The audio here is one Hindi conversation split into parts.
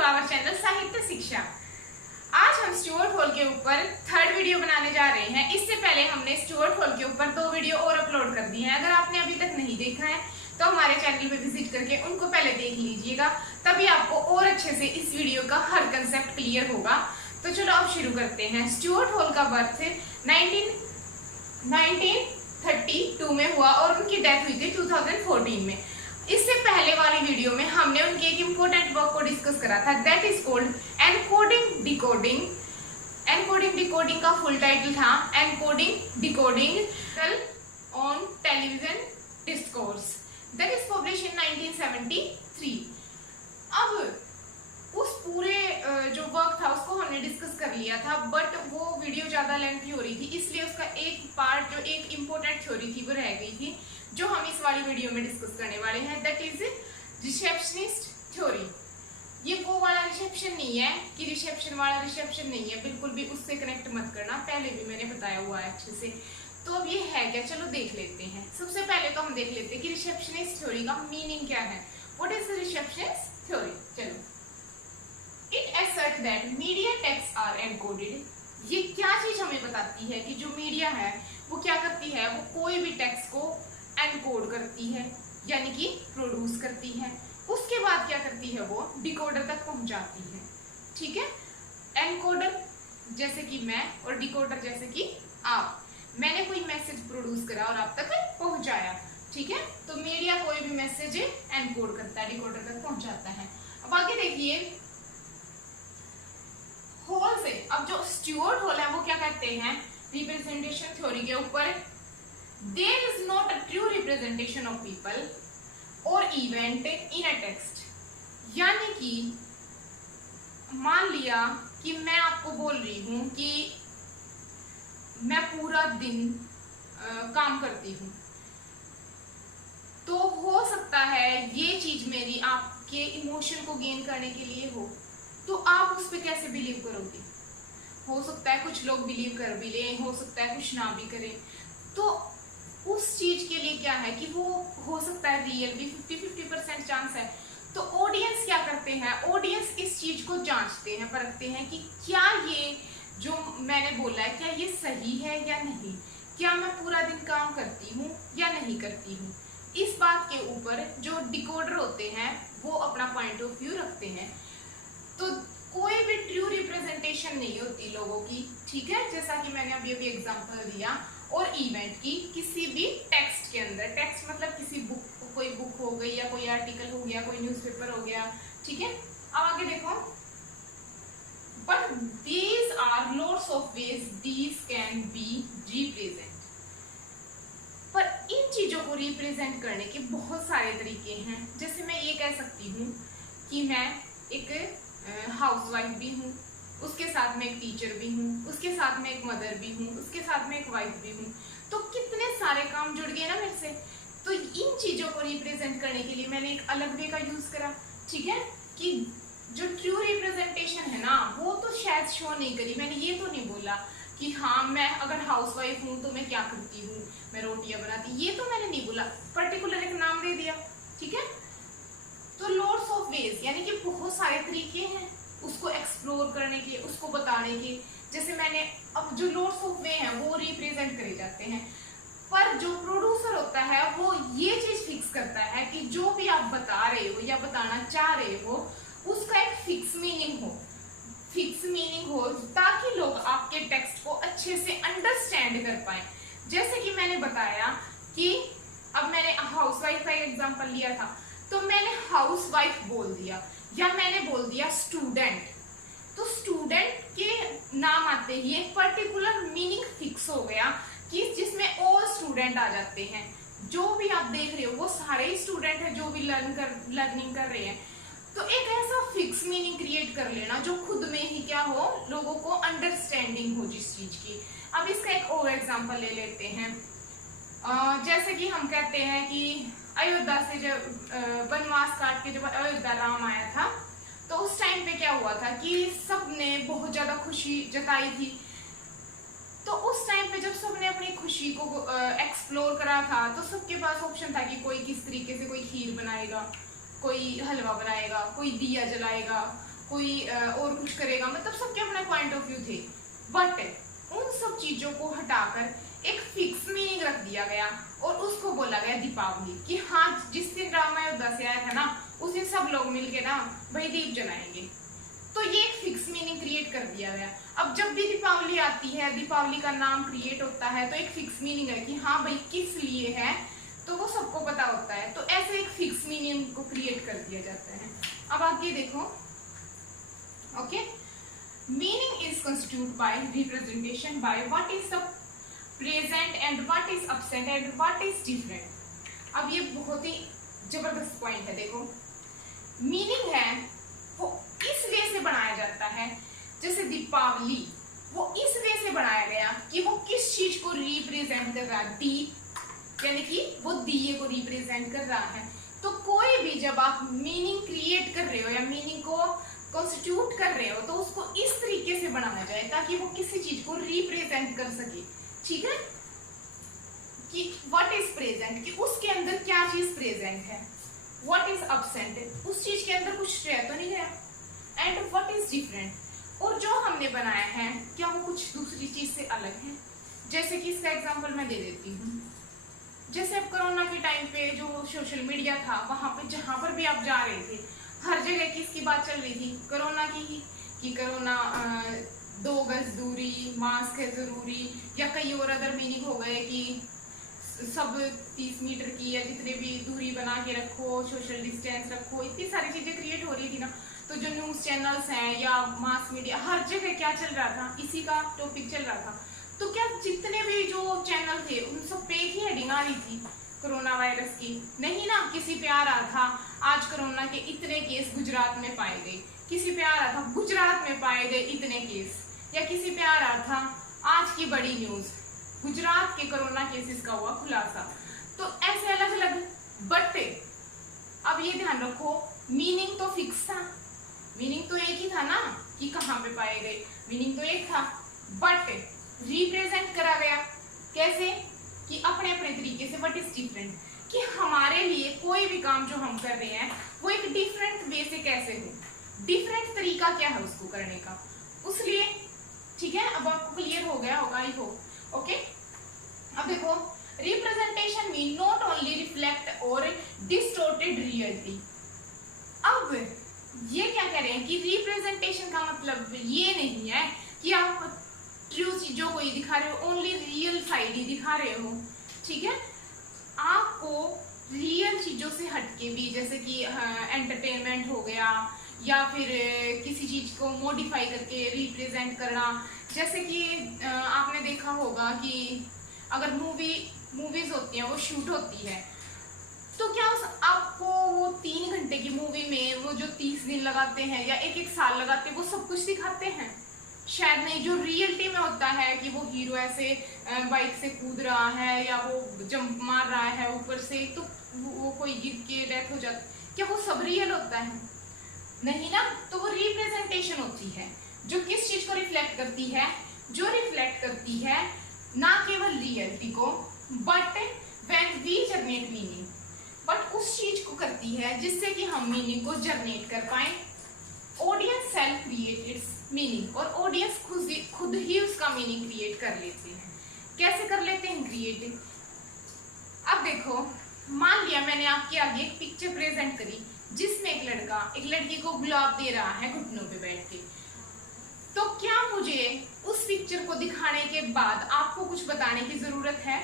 टू आवर चैनल साहित्य शिक्षा। आज हम स्टुअर्ट हॉल के ऊपर थर्ड वीडियो बनाने जा रहे हैं। इससे पहले हमने स्टुअर्ट हॉल के ऊपर 2 वीडियो और अपलोड कर दी हैं। अगर आपने अभी तक नहीं देखा है तो हमारे चैनल पे विजिट करके उनको पहले देख लीजिएगा, तभी आपको और अच्छे से इस वीडियो का हर कंसेप्ट क्लियर होगा। तो चलो अब शुरू करते हैं। स्टुअर्ट हॉल का बर्थ 1932 में हुआ और उनकी डेथ हुई थी 2014 में। इससे पहले वाली वीडियो में हमने उनके एक इम्पोर्टेंट वर्क को डिस्कस करा था, that is called encoding decoding. Encoding decoding का फुल टाइटल था encoding decoding on television discourse, that is publish in 1973। अब उस पूरे जो वर्क था उसको हमने डिस्कस कर लिया था, बट वो वीडियो ज्यादा लेंथी हो रही थी, इसलिए उसका एक पार्ट जो एक इम्पोर्टेंट थ्योरी थी वो रह गई थी, जो हम इस वाली वीडियो में डिस्कस करने वाले हैं, दैट इज रिसेप्शनिस्ट थ्योरी। ये वो वाला रिसेप्शन नहीं है कि रिसेप्शन वाला रिसेप्शन नहीं है, बिल्कुल भी उससे कनेक्ट मत करना, पहले भी मैंने बताया हुआ है अच्छे से। तो अब ये है क्या, चलो देख लेते हैं। सबसे पहले तो हम देख लेते हैं कि रिसेप्शनिस्ट थ्योरी का मीनिंग क्या है। What is receptionist theory? चलो, it assert that media text are encoded. ये क्या चीज हमें बताती है कि जो मीडिया है वो क्या करती है, वो कोई भी टेक्स्ट को एनकोड करती है, यानी कि प्रोड्यूस करती है। उसके बाद क्या करती है, वो डिकोडर तक पहुंचाती है। ठीक है, एनकोडर जैसे कि मैं और डिकोडर जैसे कि आप। मैंने कोई मैसेज प्रोड्यूस करा और आप तक पहुंचाया। ठीक है, तो मीडिया कोई भी मैसेज एनकोड करता है, डिकोडर तक पहुंचाता है। अब आगे देखिए, हॉल से अब जो स्टुअर्ट हॉल है वो क्या कहते हैं रिप्रेजेंटेशन थ्योरी के ऊपर, there is not a true representation of people और इवेंट इन अ टेक्स्ट। यानी कि मान लिया कि मैं आपको बोल रही हूं कि मैं पूरा दिन काम करती हूं, तो हो सकता है ये चीज मेरी आपके इमोशन को गेन करने के लिए हो, तो आप उस पर कैसे बिलीव करोगे? हो सकता है कुछ लोग बिलीव कर भी ले, हो सकता है कुछ ना भी करें। तो उस चीज के लिए क्या है कि वो हो सकता है रियल भी 50-50% चांस है। तो ऑडियंस क्या करते हैं, ऑडियंस इस चीज को जांचते हैं, परखते हैं कि क्या ये जो मैंने बोला है क्या ये सही है या नहीं, क्या मैं पूरा दिन काम करती हूँ या नहीं करती हूँ। इस बात के ऊपर जो डिकोडर होते हैं वो अपना पॉइंट ऑफ व्यू रखते हैं। तो कोई भी ट्रू रिप्रेजेंटेशन नहीं होती लोगों की। ठीक है, जैसा कि मैंने अभी एग्जांपल दिया। और इवेंट की किसी भी टेक्स्ट के अंदर, टेक्स्ट मतलब किसी बुक, कोई बुक हो गई या कोई आर्टिकल हो गया, कोई न्यूज़पेपर हो गया। ठीक है, अब आगे देखो, but these are lots of ways these can be represent. पर इन चीजों को रिप्रेजेंट करने के बहुत सारे तरीके हैं। जैसे मैं ये कह सकती हूँ कि मैं एक हाउसवाइफ भी हूँ, उसके साथ में एक टीचर भी हूँ, उसके साथ में एक मदर भी हूँ, उसके साथ में एक वाइफ भी हूँ। तो कितने सारे काम जुड़ गए ना मेरे से। तो इन चीजों को रिप्रेजेंट करने के लिए मैंने एक अलग वे का यूज करा। ठीक है, कि जो ट्रू रिप्रेजेंटेशन है ना वो तो शायद शो नहीं करी। मैंने ये तो नहीं बोला कि हाँ मैं अगर हाउसवाइफ हूँ तो मैं क्या करती हूँ, मैं रोटियां बनाती, ये तो मैंने नहीं बोला, पर्टिकुलर एक नाम दे दिया। ठीक है, तो लॉट्स ऑफ वेज यानी कि बहुत सारे तरीके हैं उसको एक्सप्लोर करने के, उसको बताने के। जैसे मैंने अब जो लॉट्स ऑफ वे हैं वो रिप्रेजेंट करे जाते हैं, पर जो प्रोड्यूसर होता है वो ये चीज फिक्स करता है कि जो भी आप बता रहे हो या बताना चाह रहे हो उसका एक फिक्स मीनिंग हो, फिक्स मीनिंग हो, ताकि लोग आपके टेक्स्ट को अच्छे से अंडरस्टैंड कर पाए। जैसे कि मैंने बताया कि अब मैंने हाउसवाइफ का एग्जांपल लिया था, तो मैंने हाउसवाइफ बोल दिया या मैंने बोल दिया स्टूडेंट। तो स्टूडेंट के नाम आते ही एक पर्टिकुलर मीनिंग फिक्स हो गया कि जिसमें ऑल स्टूडेंट आ जाते हैं। जो भी आप देख रहे हो वो सारे ही स्टूडेंट हैं जो भी लर्निंग कर रहे हैं। तो एक ऐसा फिक्स मीनिंग क्रिएट कर लेना जो खुद में ही क्या हो, लोगों को अंडरस्टैंडिंग हो जिस चीज की। अब इसका एक और एग्जांपल ले लेते हैं। जैसे कि हम कहते हैं कि अयोध्या से जब वनवास काट के जब अयोध्या राम आया था, तो उस टाइम पे क्या हुआ था कि सबने बहुत ज्यादा खुशी जताई थी। तो उस टाइम पे जब सबने अपनी खुशी को एक्सप्लोर करा था, तो सबके पास ऑप्शन था कि कोई किस तरीके से कोई खीर बनाएगा, कोई हलवा बनाएगा, कोई दिया जलाएगा, कोई और कुछ करेगा, मतलब सबके अपने पॉइंट ऑफ व्यू थे। बट उन सब चीजों को हटाकर एक फिक्स मीनिंग रख दिया गया और उसको बोला गया दीपावली, कि हाँ जिस दिन राम अयोध्या से आया था ना उस दिन सब लोग मिलके ना भाई दीप जलाएंगे। तो ये एक फिक्स मीनिंग क्रिएट कर दिया गया। अब जब भी दीपावली आती है, दीपावली का नाम क्रिएट होता है, तो एक फिक्स मीनिंग है कि हाँ भाई किस लिए है, तो वो सबको पता होता है। तो ऐसे एक फिक्स मीनिंग को क्रिएट कर दिया जाता है। अब आगे देखो, okay, meaning is constitute by representation by what is the present and what is absent and what is different. अब ये बहुत ही जबरदस्त पॉइंट है। देखो, मीनिंग है वो इस वे से बनाया जाता है, जैसे दीपावली वो इस वे से बनाया गया कि वो किस चीज को रिप्रेजेंट कर रहा है, दीप, यानी कि वो दिए को रिप्रेजेंट कर रहा है। तो कोई भी जब आप मीनिंग क्रिएट कर रहे हो या मीनिंग को कॉन्स्टिट्यूट कर रहे हो, तो उसको इस तरीके से बनाना जाए ताकि वो किसी चीज को रिप्रेजेंट कर सके। ठीक है, कि व्हाट इज प्रेजेंट, कि उसके अंदर क्या चीज प्रेजेंट है, व्हाट इज एब्सेंट, उस चीज के अंदर कुछ रह तो नहीं गया, एंड व्हाट इज डिफरेंट, और जो हमने बनाया है क्या वो कुछ दूसरी चीज से अलग है। जैसे कि इसका एग्जांपल मैं दे देती हूँ। जैसे अब कोरोना के टाइम पे जो सोशल मीडिया था, वहां पे जहां पर भी आप जा रहे थे, हर जगह किसकी बात चल रही थी, कोरोना की ही, कि कोरोना 2 गज दूरी, मास्क है जरूरी, या कई और अदर मीनिंग हो गए कि सब 30 मीटर की या जितने भी दूरी बना के रखो, सोशल डिस्टेंस रखो, इतनी सारी चीजें क्रिएट हो रही थी ना। तो जो न्यूज चैनल्स हैं या मास मीडिया, हर जगह क्या चल रहा था, इसी का टॉपिक चल रहा था। तो क्या जितने भी जो चैनल थे उन सब पे एक ही हेडिंग आ रही थी कोरोना वायरस की? नहीं ना, किसी पे आ रहा था आज कोरोना के इतने केस गुजरात में पाए गए, किसी पे आ रहा था गुजरात में पाए गए इतने केस, या किसी पे आ रहा था आज की बड़ी न्यूज गुजरात के कोरोना केसेस का हुआ खुलासा। तो ऐसे अलग अलग, बट अब ये ध्यान रखो मीनिंग तो फिक्स था, मीनिंग तो एक ही था ना कि कहाँ पे पाए गए, मीनिंग तो एक था, बट रिप्रेजेंट करा गया कैसे, कि अपने अपने तरीके से। व्हाट इज डिफरेंट, कि हमारे लिए कोई भी काम जो हम कर रहे हैं वो एक डिफरेंट वे से कैसे हो, डिफरेंट तरीका क्या है उसको करने का, उसलिए। ठीक है, अब आपको क्लियर हो गया होगा, आई होप। ओके, अब देखो, representation mean not only reflect और डिस्टॉर्टेड रियलिटी। अब ये क्या कह रहे हैं कि रिप्रेजेंटेशन का मतलब ये नहीं है कि आप ट्रू चीजों को ही दिखा रहे हो, ओनली रियल साइड ही दिखा रहे हो। ठीक है, आपको रियल चीजों से हटके भी, जैसे कि एंटरटेनमेंट हो गया या फिर किसी चीज को मॉडिफाई करके रिप्रेजेंट करना। जैसे कि आपने देखा होगा कि अगर मूवीज होती हैं, वो शूट होती है, तो क्या आपको वो 3 घंटे की मूवी में वो जो 30 दिन लगाते हैं या 1-1 साल लगाते हैं, वो सब कुछ दिखाते हैं? शायद नहीं। जो रियलिटी में होता है कि वो हीरो ऐसे बाइक से कूद रहा है या वो जंप मार रहा है ऊपर से, तो वो कोई गिर के डेथ हो जाती, क्या वो सब रियल होता है? नहीं ना। तो वो रिप्रेजेंटेशन होती है जो किस चीज को रिफ्लेक्ट करती है, जो रिफ्लेक्ट करती है ना केवल रियलिटी को, but when we generate meaning, but उस चीज को करती है जिससे कि हम मीनिंग को जनरेट कर पाए। Audience self create it's meaning, और ऑडियंस खुद ही उसका मीनिंग क्रिएट कर लेते हैं। कैसे कर लेते हैं क्रिएट? अब देखो, मान लिया मैंने आपके आगे एक पिक्चर प्रेजेंट करी जिसमें एक लड़का एक लड़की को गुलाब दे रहा है घुटनों पे बैठ के, तो क्या मुझे उस पिक्चर को दिखाने के बाद आपको कुछ बताने की जरूरत है?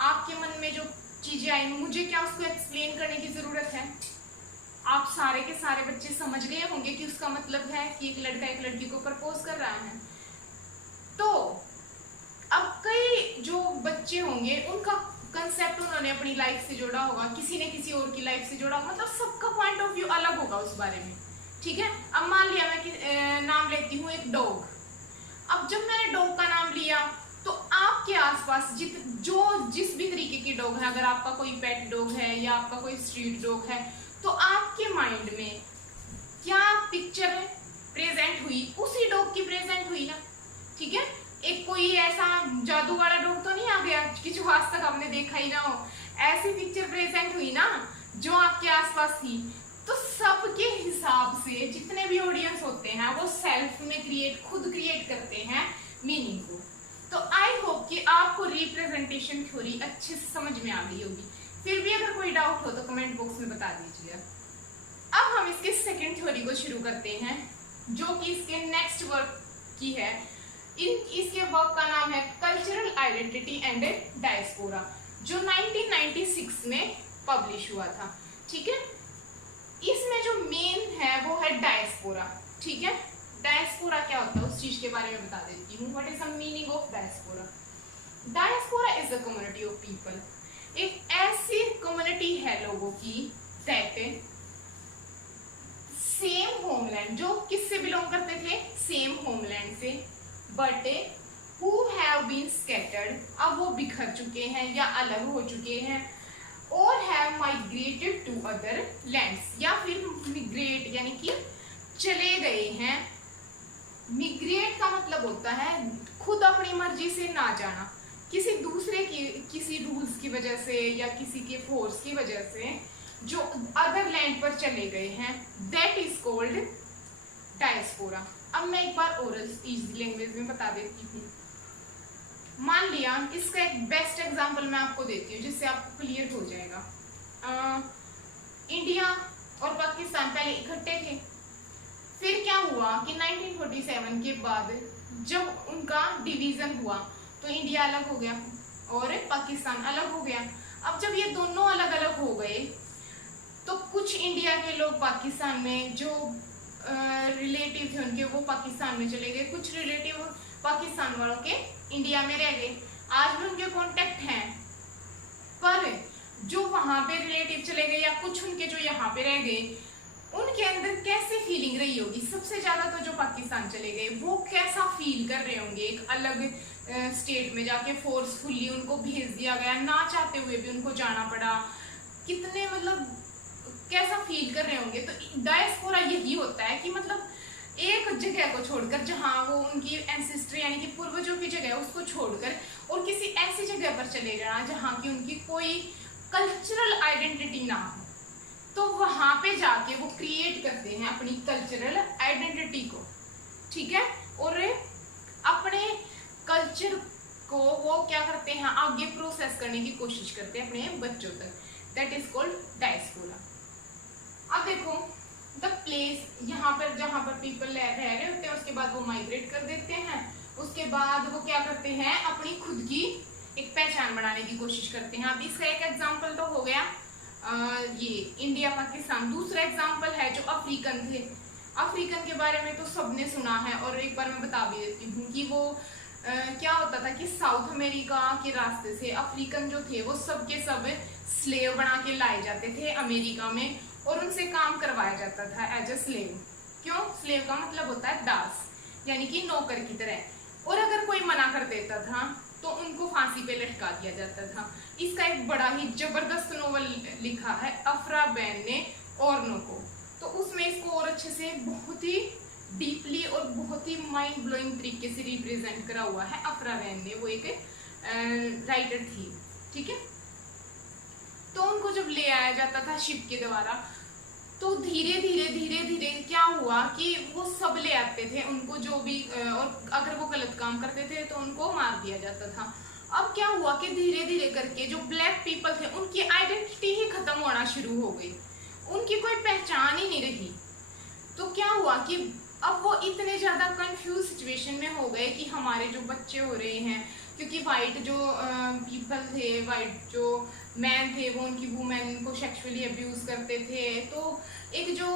आपके मन में जो चीजें आई, मुझे क्या उसको एक्सप्लेन करने की जरूरत है? आप सारे के सारे बच्चे समझ गए होंगे कि उसका मतलब है कि एक लड़का एक लड़की को प्रपोज कर रहा है। तो अब कई जो बच्चे होंगे उनका कंसेप्ट उन्होंने अपनी लाइफ से जोड़ा होगा, किसी ने किसी और की लाइफ से जोड़ा, मतलब सबका पॉइंट ऑफ व्यू अलग होगा उस बारे में। ठीक है, अब मान लिया मैं नाम लेती हूँ एक डॉग। अब जब मैंने डॉग का नाम लिया तो आपके आसपास जिस भी तरीके की डॉग है, अगर आपका कोई पेट डॉग है या आपका कोई स्ट्रीट डॉग है, तो आपके माइंड में क्या पिक्चर प्रेजेंट हुई? उसी डॉग की प्रेजेंट हुई ना। ठीक है, एक कोई ऐसा जादू वाला डॉग तो नहीं आ गया कि जो आज तक आपने देखा ही ना हो, ऐसी पिक्चर प्रेजेंट हुई ना जो आपके आसपास थी। तो सबके हिसाब हिसाब से जितने भी ऑडियंस होते हैं वो सेल्फ में खुद क्रिएट करते हैं मीनिंग को। तो आई होप कि आपको रिप्रेजेंटेशन थ्योरी अच्छे से समझ में आ गई होगी। फिर भी अगर कोई डाउट हो तो कमेंट बॉक्स में बता दीजिएगा। अब हम इसके सेकंड थ्योरी को शुरू करते हैं, जो कि इसके नेक्स्ट वर्क की है। इसके वर्क का नाम है कल्चरल आइडेंटिटी एंड डायस्पोरा, जो 1996 में पब्लिश हुआ था। ठीक है, इसमें जो मेन है वो है डायस्पोरा। ठीक है, डायस्पोरा क्या होता है उस चीज के बारे में बता देती हूँ। What is the meaning of diaspora? Diaspora is the community of people, एक ऐसी कम्युनिटी है लोगों की दैट सेम होमलैंड, जो किससे बिलोंग करते थे? सेम होमलैंड से, but who have been scattered, अब वो बिखर चुके हैं या अलग हो चुके हैं, और have migrated to other lands, या फिर मिग्रेट यानी कि चले गए हैं। मिग्रेट का मतलब होता है खुद अपनी मर्जी से ना जाना, किसी दूसरे की किसी रूल्स की वजह से या किसी के फोर्स की वजह से जो अदर लैंड पर चले गए हैं, दैट इज कॉल्ड डायस्पोरा। अब मैं एक बार और इजी लैंग्वेज में बता देती हूँ। मान लिया, इसका एक बेस्ट एग्जांपल मैं आपको देती हूँ जिससे आपको क्लियर हो जाएगा। इंडिया और पाकिस्तान पहले इकट्ठे थे, फिर क्या हुआ कि 1947 के बाद जब उनका डिवीजन हुआ तो इंडिया अलग हो गया और पाकिस्तान अलग हो गया। अब जब ये दोनों अलग अलग हो गए तो कुछ इंडिया के लोग पाकिस्तान में, जो रिलेटिव थे उनके, वो पाकिस्तान में चले गए, कुछ रिलेटिव पाकिस्तान वालों के इंडिया में रह गए। आज भी उनके कांटेक्ट हैं, पर जो वहां पे रिलेटिव चले गए या कुछ उनके जो यहाँ पे रह गए, उनके अंदर कैसे फीलिंग रही होगी? सबसे ज्यादा तो जो पाकिस्तान चले गए वो कैसा फील कर रहे होंगे? एक अलग स्टेट में जाके फोर्सफुली उनको भेज दिया गया, ना चाहते हुए भी उनको जाना पड़ा, कितने मतलब कैसा फील कर रहे होंगे? तो डायस्पोरा यही होता है कि मतलब एक जगह को छोड़कर, जहाँ वो उनकी एंसेस्ट्री यानी कि पूर्वजों की जगह उसको छोड़कर और किसी ऐसी जगह पर चले जाना जहाँ की उनकी कोई कल्चरल आइडेंटिटी ना हो, तो वहां पे जाके वो क्रिएट करते हैं अपनी कल्चरल आइडेंटिटी को। ठीक है, और अपने कल्चर को वो क्या करते हैं, आगे प्रोसेस करने की कोशिश करते हैं अपने बच्चों तक। That is called diaspora. अब देखो, द प्लेस, यहाँ पर जहाँ पर पीपल रह रहे होते हैं, उसके बाद वो माइग्रेट कर देते हैं, उसके बाद वो क्या करते हैं, अपनी खुद की एक पहचान बनाने की कोशिश करते हैं। अब इसका एक एग्जाम्पल तो हो गया ये इंडिया पाकिस्तान। दूसरा एग्जाम्पल है जो अफ्रीकन थे। अफ्रीकन के बारे में तो सबने सुना है, और एक बार मैं बता भी देती हूँ कि वो क्या होता था कि साउथ अमेरिका के रास्ते से अफ्रीकन जो थे वो सब के सब स्लेव बना के लाए जाते थे अमेरिका में, और उनसे काम करवाया जाता था एज अ स्लेव। क्यों? स्लेव का मतलब होता है दास, यानी कि नौकर की तरह। और अगर कोई मना कर देता था तो उनको फांसी पे लटका दिया जाता था। इसका एक बड़ा ही जबरदस्त नोवेल लिखा है अफ्रा बैन ने ओर्नो को, तो उसमें इसको और अच्छे से बहुत ही डीपली और बहुत ही माइंड ब्लोइंग तरीके से रिप्रेजेंट करा हुआ है अफ्रा बैन ने। वो एक राइटर थी। ठीक है, तो उनको जब ले आया जाता था शिप के द्वारा, तो धीरे धीरे क्या हुआ कि वो सब ले आते थे उनको, जो भी, और अगर वो गलत काम करते थे तो उनको मार दिया जाता था। अब क्या हुआ कि धीरे धीरे करके जो ब्लैक पीपल थे उनकी आइडेंटिटी ही खत्म होना शुरू हो गई, उनकी कोई पहचान ही नहीं रही। तो क्या हुआ कि अब वो इतने ज्यादा कंफ्यूज सिचुएशन में हो गए कि हमारे जो बच्चे हो रहे हैं, क्योंकि वाइट जो पीपल थे, वाइट जो मैन थे, वो उनकी वुमेन को सेक्सुअली अब्यूज करते थे। तो एक जो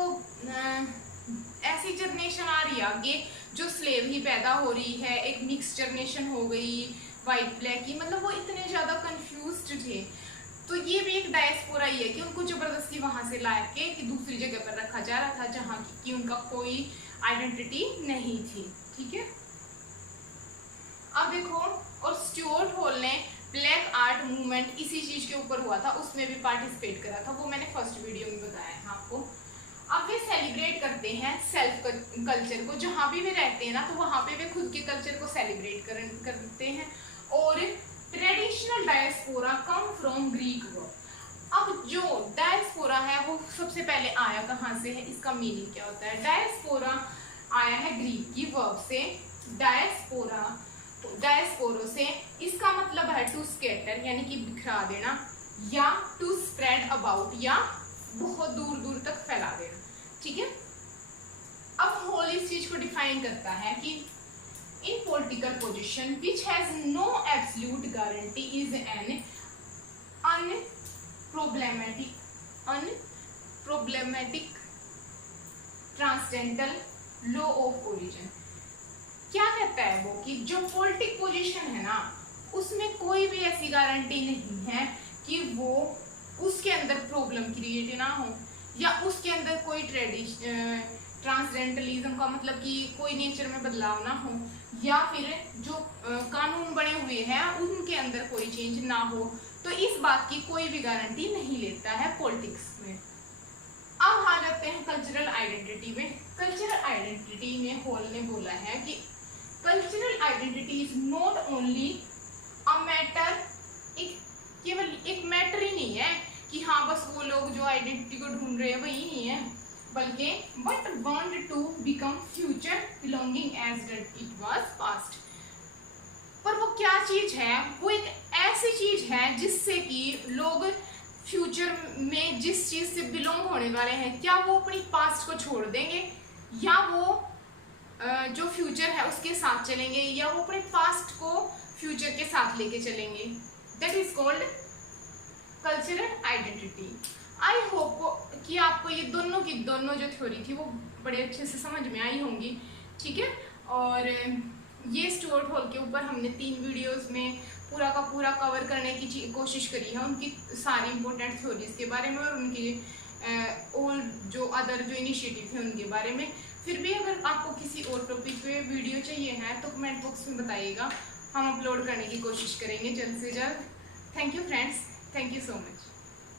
ऐसी जनरेशन आ रही है आगे जो स्लेव ही पैदा हो रही है, एक मिक्स जनरेशन हो गई वाइट ब्लैक की, मतलब वो इतने ज्यादा कंफ्यूज्ड थे। तो ये भी एक डायस्पोरा ही है कि उनको जबरदस्ती वहां से ला के कि दूसरी जगह पर रखा जा रहा था जहाँ की उनका कोई आइडेंटिटी नहीं थी। ठीक है, अब देखो, और स्टुअर्ट हॉल ने ब्लैक आर्ट मूवमेंट इसी चीज के ऊपर हुआ था, उसमें भी पार्टिसिपेट करा था, वो मैंने फर्स्ट वीडियो में बताया है आपको। अब वे सेलिब्रेट करते हैं सेल्फ कल्चर को, जहां भी वे रहते हैं ना, तो वहां पे वे खुद के कल्चर को सेलिब्रेट करते हैं। और traditional diaspora come from Greek word, अब जो डायस्पोरा है वो सबसे पहले आया कहाँ से है, इसका मीनिंग क्या होता है। डायस्पोरा आया है ग्रीक की वर्ब से डायस्पोरा, डायस्पोरो से। इसका मतलब है टू स्कैटर यानी कि बिखरा देना, या टू स्प्रेड अबाउट या बहुत दूर दूर तक फैला देना, ठीक है। अब होल इस चीज को डिफाइन करता है कि in political position which has no absolute guarantee is an unproblematic transcendental law of origin. क्या कहता है वो कि जो पॉलिटिक पोजीशन है ना उसमें कोई भी ऐसी गारंटी नहीं है कि वो उसके अंदर प्रॉब्लम क्रिएट ना हो, या उसके अंदर कोई ट्रांसडेंटलिज्म का मतलब कि कोई नेचर में बदलाव ना हो, या फिर जो कानून बने हुए हैं उनके अंदर कोई चेंज ना हो। तो इस बात की कोई भी गारंटी नहीं लेता है पॉलिटिक्स में। अब आ जाते हैं कल्चरल आइडेंटिटी में। कल्चरल आइडेंटिटी में हॉल ने बोला है कि cultural identity is not only a matter, केवल एक मैटर ही नहीं है कि हाँ बस वो लोग जो आइडेंटिटी को ढूंढ रहे हैं वही नहीं है, बल्कि but want to become future belonging as that it was past. पर वो क्या चीज है, वो एक ऐसी चीज है जिससे कि लोग फ्यूचर में जिस चीज से बिलोंग होने वाले हैं, क्या वो अपनी पास्ट को छोड़ देंगे, या वो जो फ्यूचर है उसके साथ चलेंगे, या वो अपने पास्ट को फ्यूचर के साथ लेके चलेंगे। That is called cultural identity. I hope कि आपको ये दोनों की दोनों जो थ्योरी थी वो बड़े अच्छे से समझ में आई होंगी, ठीक है। और ये स्टुअर्ट हॉल के ऊपर हमने 3 वीडियोस में पूरा का पूरा कवर करने की कोशिश करी है, उनकी सारी इंपॉर्टेंट थ्योरीज के बारे में और उनकी और जो अदर जो इनिशिएटिव थे उनके बारे में। फिर भी अगर आपको किसी और टॉपिक पे वीडियो चाहिए है तो कमेंट बॉक्स में बताइएगा, हम अपलोड करने की कोशिश करेंगे जल्द से जल्द। Thank you friends, thank you so much.